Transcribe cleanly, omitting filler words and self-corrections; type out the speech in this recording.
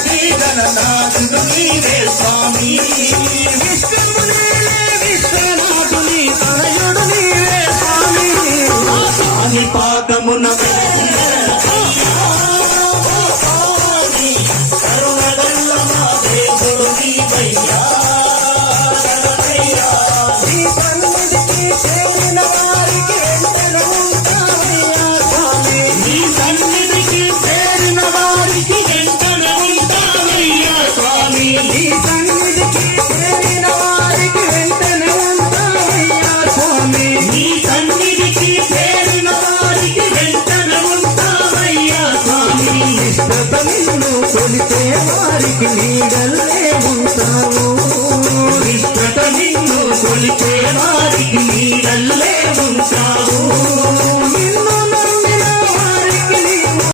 శ్రీ గణనాథుడు నీవే స్వామి విశ్వనాథుని తనయుడు నీవే స్వామి స్వామి పాదమున కరుణగల్ల మా దేవుడు నీవయ్యా నీ సన్నిధికి చేరిన వారికి వెంటనే ఉంటావయ్యా స్వామి నీ సన్నిధికి చేరిన వారికి వెంటనే ఉంటావయ్యా స్వామి నీ సన్నిధికి చేరిన వారికి వెంటనే ఉంటావయ్యా స్వామి నీ సన్నిధికి చేరిన వారికి వెంటనే ఉంటావయ్యా స్వామి నిష్ఠత నిన్ను కొలిచే వారికి నీడల్లే ఉంటావు నిష్ఠత నిన్ను కొలిచే